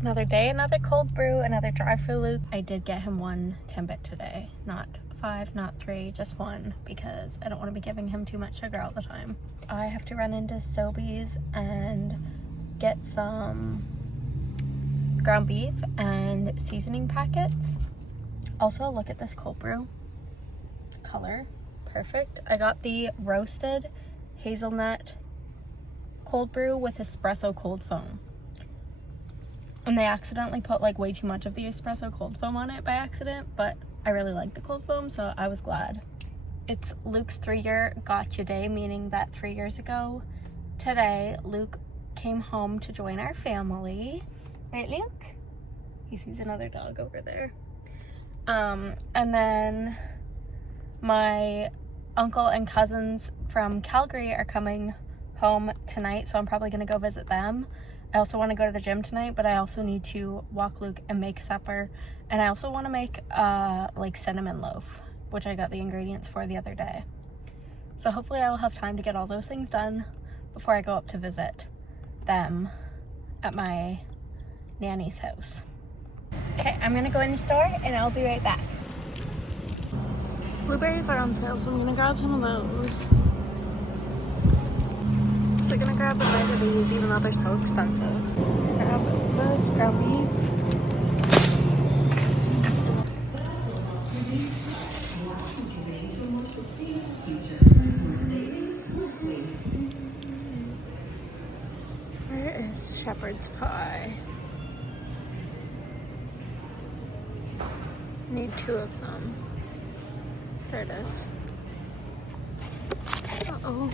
Another day, another cold brew, another drive for Luke. I did get him 1 Timbit today. Not 5, not 3, just 1, because I don't want to be giving him too much sugar all the time. I have to run into Sobeys and get some ground beef and seasoning packets. Also, look at this cold brew. Color, perfect. I got the roasted hazelnut cold brew with espresso cold foam. And they accidentally put like way too much of the espresso cold foam on it by accident, but I really like the cold foam, so I was glad. It's Luke's 3-year gotcha day, meaning that 3 years ago today, Luke came home to join our family. Right, Luke? He sees another dog over there. And then my uncle and cousins from Calgary are coming home tonight, so I'm probably gonna go visit them. I also want to go to the gym tonight, but I also need to walk Luke and make supper. And I also want to make like cinnamon loaf, which I got the ingredients for the other day. So hopefully I will have time to get all those things done before I go up to visit them at my nanny's house. Okay, I'm gonna go in the store and I'll be right back. Blueberries are on sale, so I'm gonna grab some of those. So I'm gonna grab a bag of these, even though they're so expensive. Grab this ground beef. Where is shepherd's pie? Need 2 of them. There it is. Uh-oh.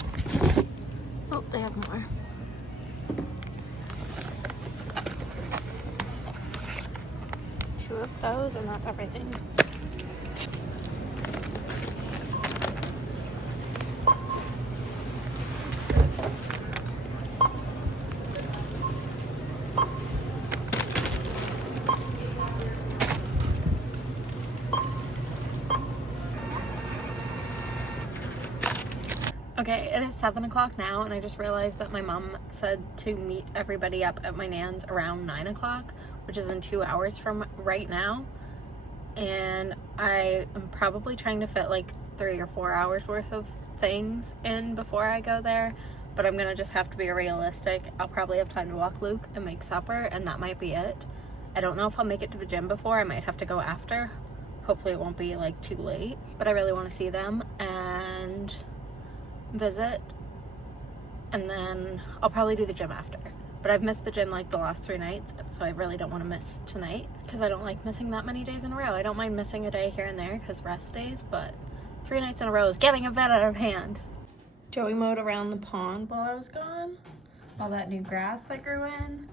Oh, they have more. Two of those, and that's everything. Okay, it is 7 o'clock now, and I just realized that my mom said to meet everybody up at my nan's around 9 o'clock, which is in 2 hours from right now. And I am probably trying to fit like 3 or 4 hours worth of things in before I go there, but I'm gonna just have to be realistic. I'll probably have time to walk Luke and make supper, and that might be it. I don't know if I'll make it to the gym before. I might have to go after. Hopefully it won't be like too late, but I really want to see them and visit, and then I'll probably do the gym after. But I've missed the gym like the last 3 nights, so I really don't want to miss tonight because I don't like missing that many days in a row. I don't mind missing a day here and there because rest days, but 3 nights in a row is getting a bit out of hand. Joey mowed around the pond while I was gone, all that new grass that grew in,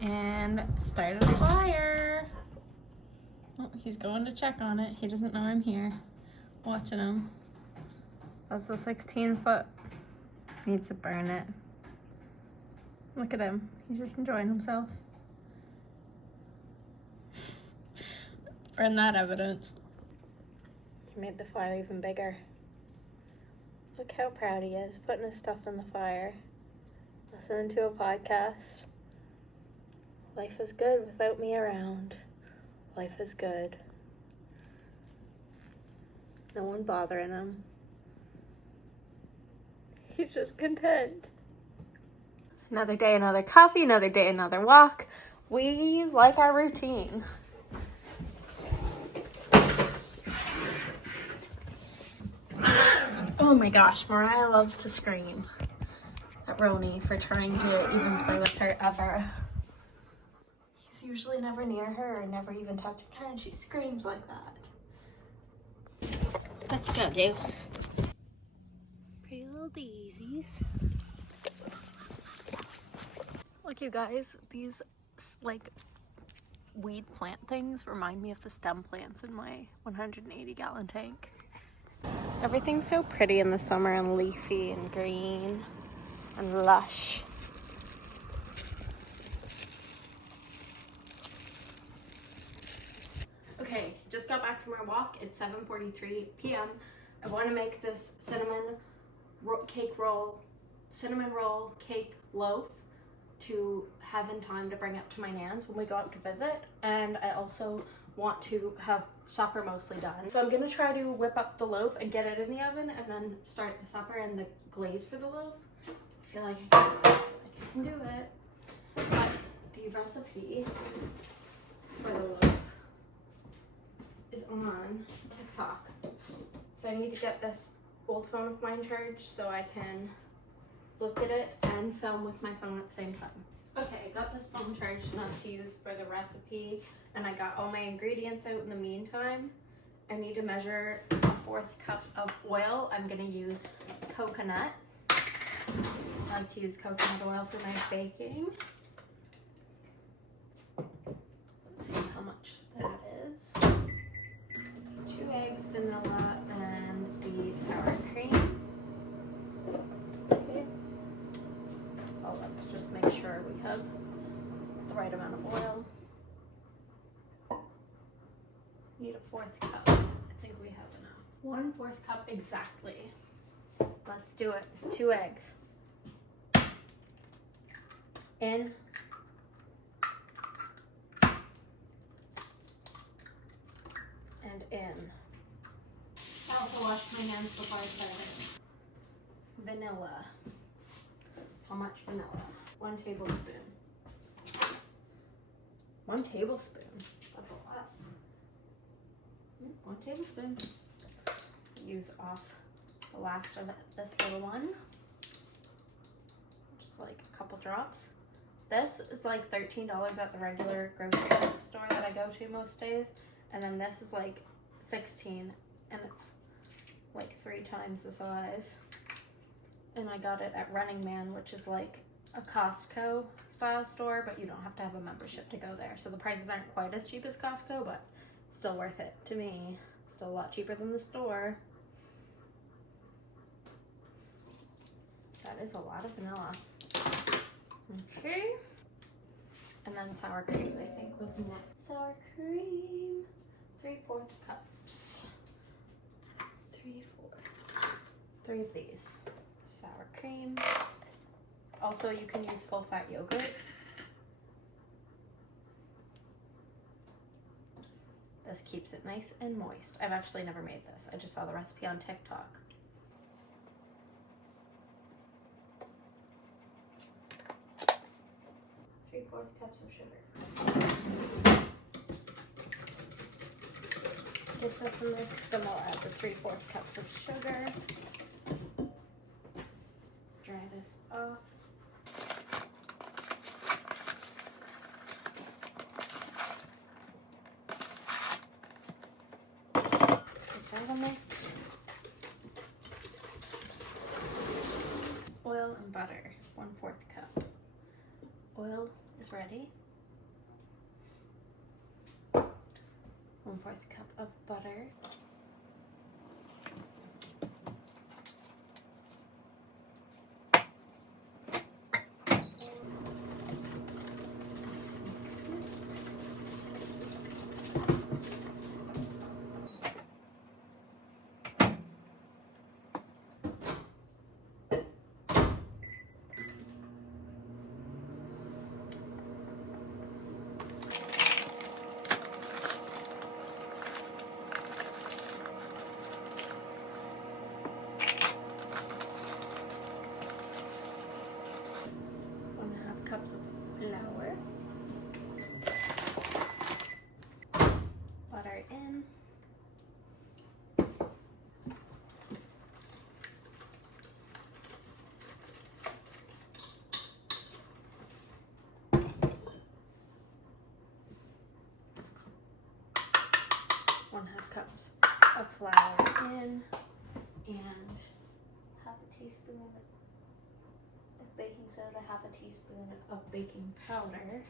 and started a fire. Oh, he's going to check on it. He doesn't know I'm here watching him. That's the 16-foot. Needs to burn it. Look at him. He's just enjoying himself. Burn that evidence. He made the fire even bigger. Look how proud he is, putting his stuff in the fire. Listening to a podcast. Life is good without me around. Life is good. No one bothering him. He's just content. Another day, another coffee, another day, another walk. We like our routine. Oh my gosh, Mariah loves to scream at Roni for trying to even play with her ever. He's usually never near her or never even touching her, and she screams like that. Let's go, dude. Pretty little daisies. Look, you guys, these like weed plant things remind me of the stem plants in my 180-gallon tank. Everything's so pretty in the summer and leafy and green and lush. Okay, just got back from our walk. It's 7:43 p.m. I want to make this cinnamon roll cake loaf to have in time to bring up to my nan's when we go out to visit, and I also want to have supper mostly done. So I'm gonna try to whip up the loaf and get it in the oven and then start the supper and the glaze for the loaf. I feel like I can do it. But the recipe for the loaf is on TikTok. So I need to get this old phone of mine charged so I can look at it and film with my phone at the same time. Okay, I got this phone charged enough to use for the recipe, and I got all my ingredients out in the meantime. I need to measure a 1/4 cup of oil. I'm gonna use coconut. I like to use coconut oil for my baking. Let's see how much that is. 2 eggs, vanilla, and the sour cream. Okay. Well, let's just make sure we have the right amount of oil. Need a 1/4 cup. I think we have enough. 1/4 cup exactly. Let's do it. 2 eggs. In. And in. I also washed my hands before I started. Vanilla. How much vanilla? 1 tablespoon. 1 tablespoon. That's a lot. 1 tablespoon. Use off the last of this little one. Just like a couple drops. This is like $13 at the regular grocery store that I go to most days. And then this is like $16, and it's like 3 times the size. And I got it at Running Man, which is like a Costco style store, but you don't have to have a membership to go there. So the prices aren't quite as cheap as Costco, but still worth it to me. Still a lot cheaper than the store. That is a lot of vanilla. Okay. And then sour cream, I think, was next. Sour cream. 3/4 cups. 3/4. 3 of these. Sour cream. Also, you can use full fat yogurt. This keeps it nice and moist. I've actually never made this. I just saw the recipe on TikTok. Three-4 cups of sugar. Get this mixed, then we'll add the 3/4 cups of sugar. Dry this off. Prepare the mix. Oil and butter, 1/4 cup. Oil is ready. 1/4 cup of butter. Cups of flour, butter in, ½ cups of flour in, and ½ teaspoon of baking soda, ½ teaspoon of baking powder,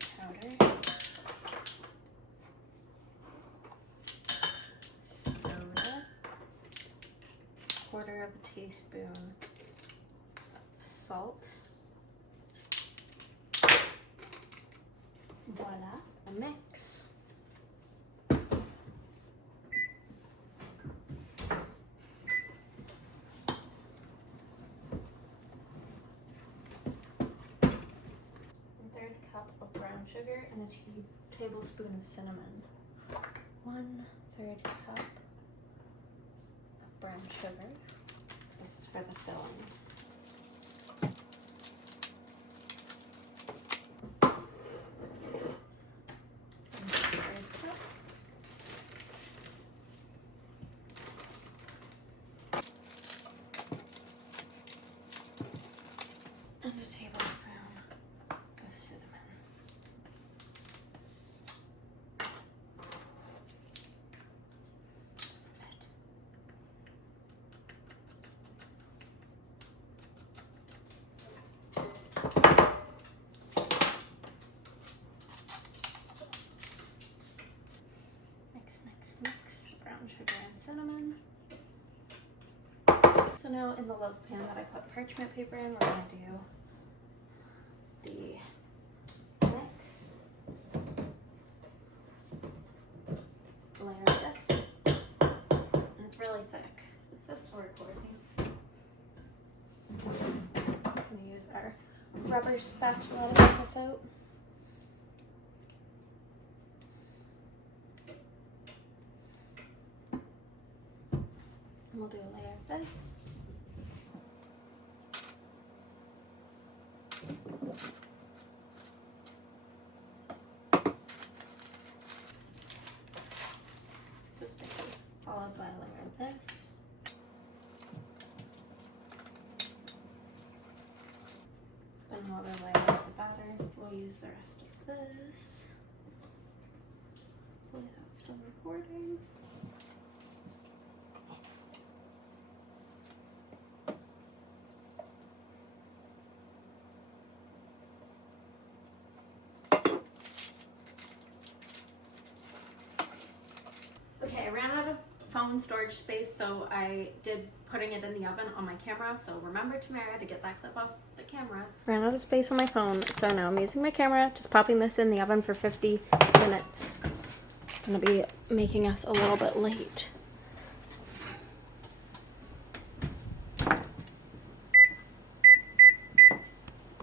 soda, 1/4 teaspoon of salt. Voila, a mix. sugar and a tablespoon of cinnamon. 1/3 cup of brown sugar. This is for the filling. And a tablespoon of cinnamon. Doesn't fit. Mix, mix, mix the brown sugar and cinnamon. So now in the loaf pan that I put parchment paper in, we're gonna do the mix, layer this, and it's really thick. Is this still recording? I'm gonna use our rubber spatula to help us out. And we'll do a layer of this. So sticky. Followed by a layer of this. And another layer of the batter. We'll use the rest of this. Hopefully that's still recording. Okay, I ran out of phone storage space, so I did putting it in the oven on my camera. So remember, Tamara, to get that clip off the camera. Ran out of space on my phone, so now I'm using my camera, just popping this in the oven for 50 minutes. It's gonna be making us a little bit late.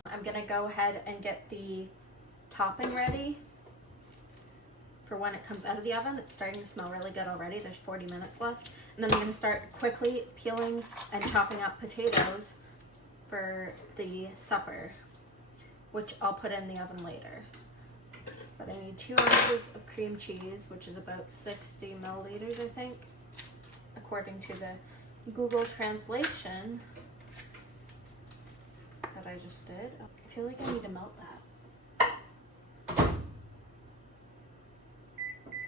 I'm gonna go ahead and get the topping ready for when it comes out of the oven. It's starting to smell really good already. There's 40 minutes left. And then I'm gonna start quickly peeling and chopping up potatoes for the supper, which I'll put in the oven later. But I need 2 ounces of cream cheese, which is about 60 milliliters, I think, according to the Google translation that I just did. I feel like I need to melt that.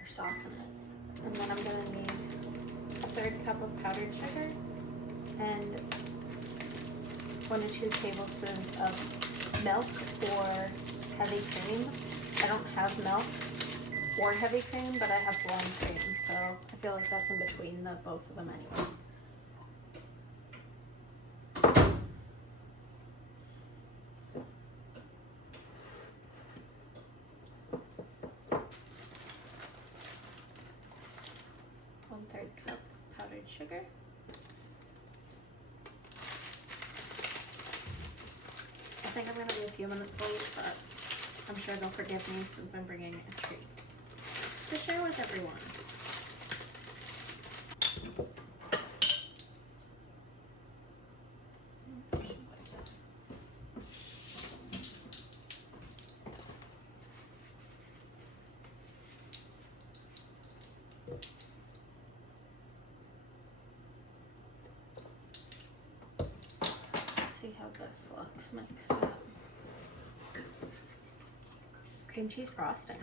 Soften it. And then I'm gonna need a 1/3 cup of powdered sugar and 1 to 2 tablespoons of milk or heavy cream. I don't have milk or heavy cream, but I have blonde cream, so I feel like that's in between the both of them anyway. Cup of powdered sugar. I think I'm going to be a few minutes late, but I'm sure they'll forgive me since I'm bringing a treat to share with everyone. See how this looks mixed up. Cream cheese frosting.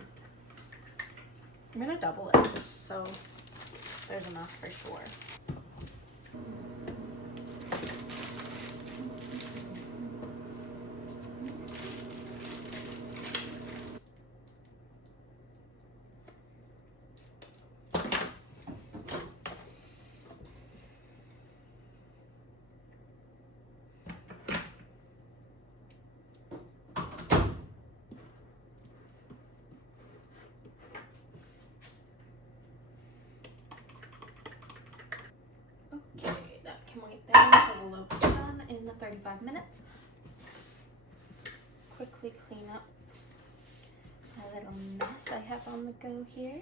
I'm gonna double it just so there's enough for sure. Okay, that can wait there until the loaf is done in the 35 minutes. Quickly clean up our little mess I have on the go here.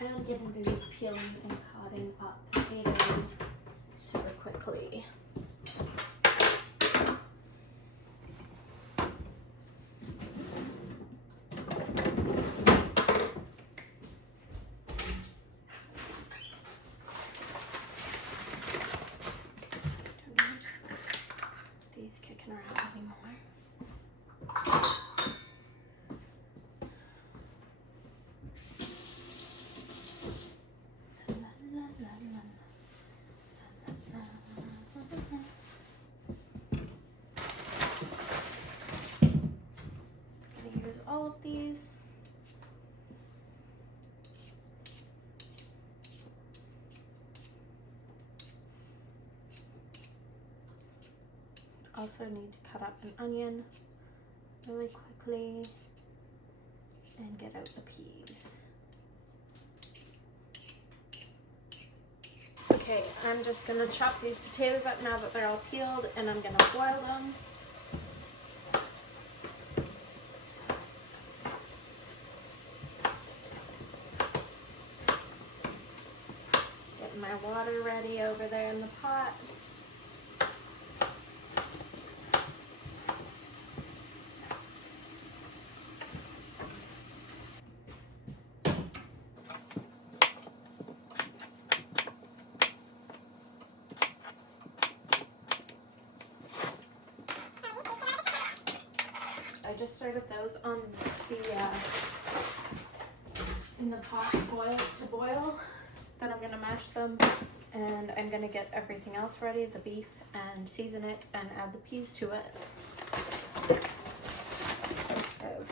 And I'm gonna be peeling and cutting up potatoes super quickly. All of these. Also need to cut up an onion really quickly and get out the peas. Okay, I'm just gonna chop these potatoes up now that they're all peeled, and I'm gonna boil them. My water ready over there in the pot. I just started those on the in the pot to boil. Then I'm gonna mash them, and I'm gonna get everything else ready, the beef, and season it and add the peas to it. I have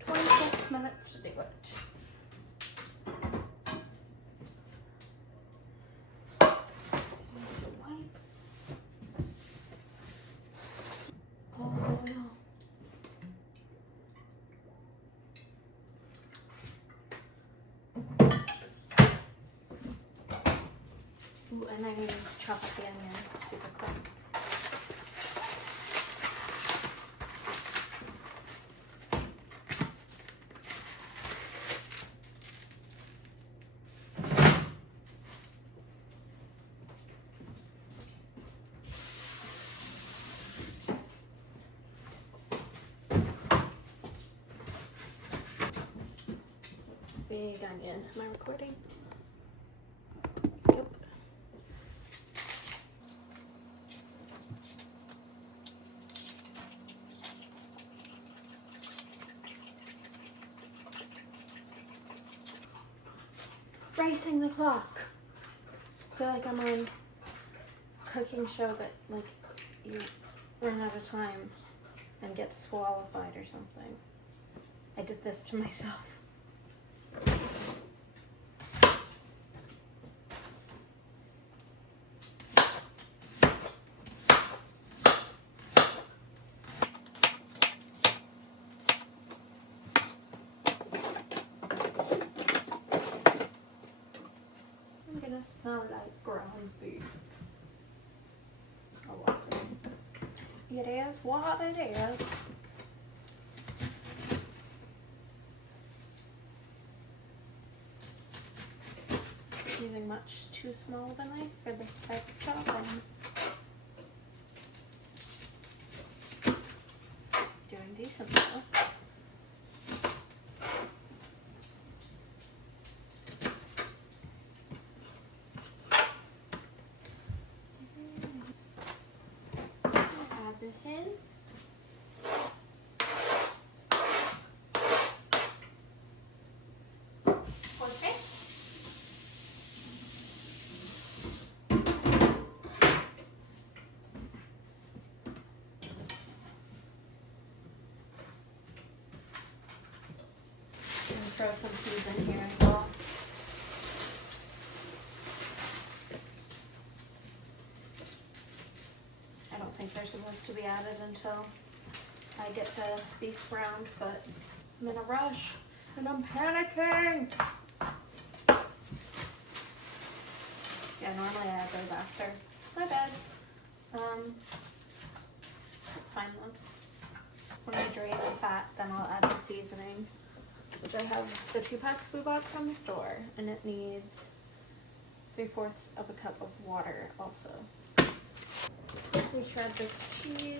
26 minutes to do it. Ooh, and I need to chop up the onion super quick. Big onion. Am I recording? Yep. Racing the clock. I feel like I'm on a cooking show that like you run out of time and get disqualified or something. I did this to myself. Smell like ground beef. I love it. It is what it is. Using much too small of a knife for this type of chopping. Doing decent though. This in. Perfect. And throw some peas in here as well. I don't think they're supposed to be added until I get the beef browned, but I'm in a rush and I'm panicking. Yeah, normally I add those after. My bad. That's fine though. When I drain the fat, then I'll add the seasoning, which I have the 2-pack we bought from the store, and it needs 3/4 of a cup of water also. We shred this cheese.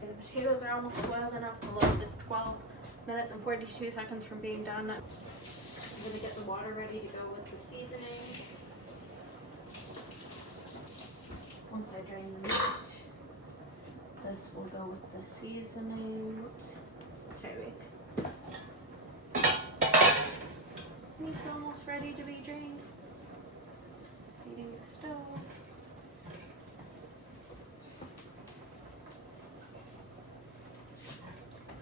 The potatoes are almost boiled enough. The loaf is 12 minutes and 42 seconds from being done. I'm going to get the water ready to go with the seasoning. Once I drain the meat, this will go with the seasoning. Sorry, wait. Meat's almost ready to be drained. Feeding the stove.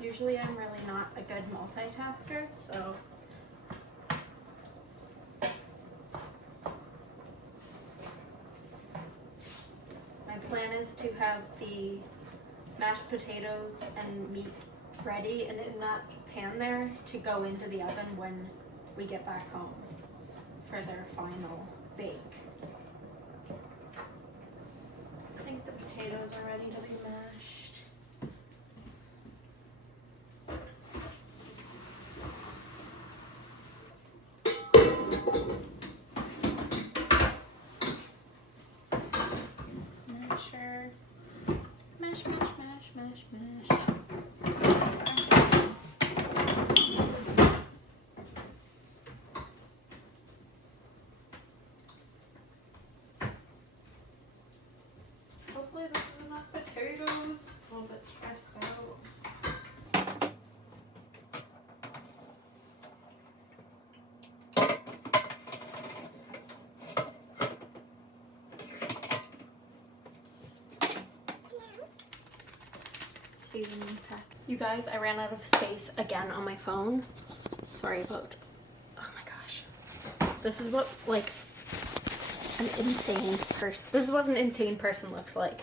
Usually I'm really not a good multitasker, so my plan is to have the mashed potatoes and meat ready and in that pan there to go into the oven when we get back home for their final bake. I think the potatoes are ready to be mashed. Mash, mash, mash, mash, mash. Hopefully this is enough potatoes. A little bit stressed out. Seasoning pack. You guys, I ran out of space again on my phone. Sorry about, oh my gosh. This is what like an insane person, this is what an insane person looks like.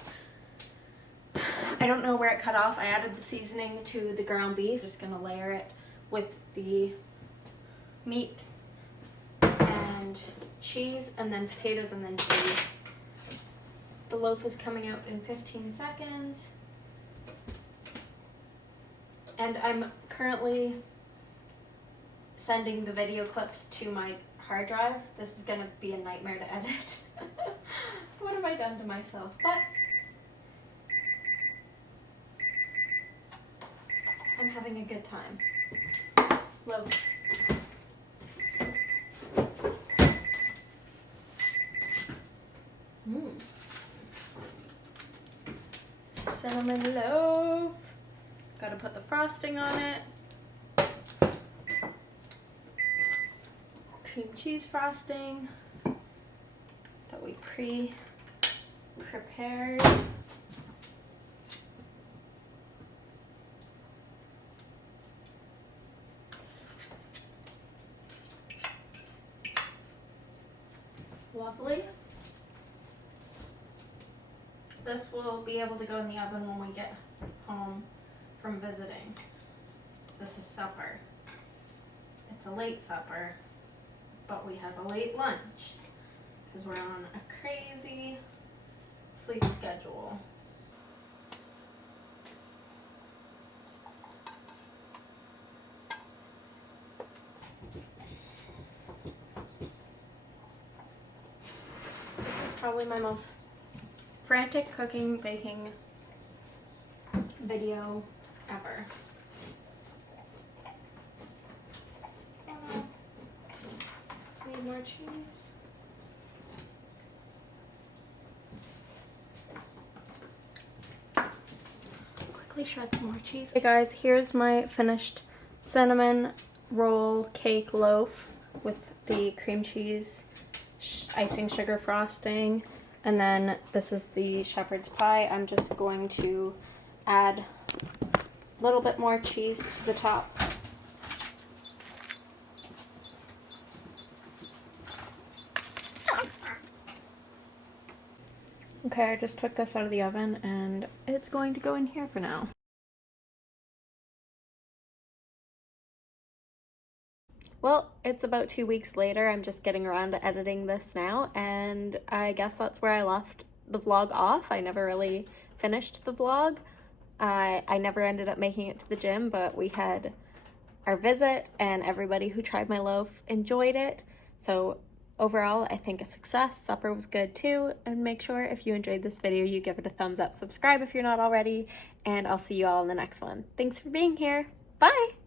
I don't know where it cut off. I added the seasoning to the ground beef. Just gonna layer it with the meat and cheese and then potatoes and then cheese. The loaf is coming out in 15 seconds. And I'm currently sending the video clips to my hard drive. This is gonna be a nightmare to edit. What have I done to myself? But I'm having a good time. Loaf. Cinnamon loaf. Gotta put the frosting on it. Cream cheese frosting that we pre-prepared. Lovely. This will be able to go in the oven when we get home from visiting. This is supper. It's a late supper, but we have a late lunch because we're on a crazy sleep schedule. This is probably my most frantic cooking, baking video ever. Need more cheese. Quickly shred some more cheese. Hey guys, here's my finished cinnamon roll cake loaf with the cream cheese, icing sugar frosting, and then this is the shepherd's pie. I'm just going to add a little bit more cheese to the top Okay, I just took this out of the oven and it's going to go in here for now. Well, it's about 2 weeks later. I'm just getting around to editing this now, and I guess that's where I left the vlog off. I never really finished the vlog. I never ended up making it to the gym, but we had our visit and everybody who tried my loaf enjoyed it. So overall, I think a success. Supper was good too. And make sure if you enjoyed this video, you give it a thumbs up, subscribe if you're not already, and I'll see you all in the next one. Thanks for being here. Bye!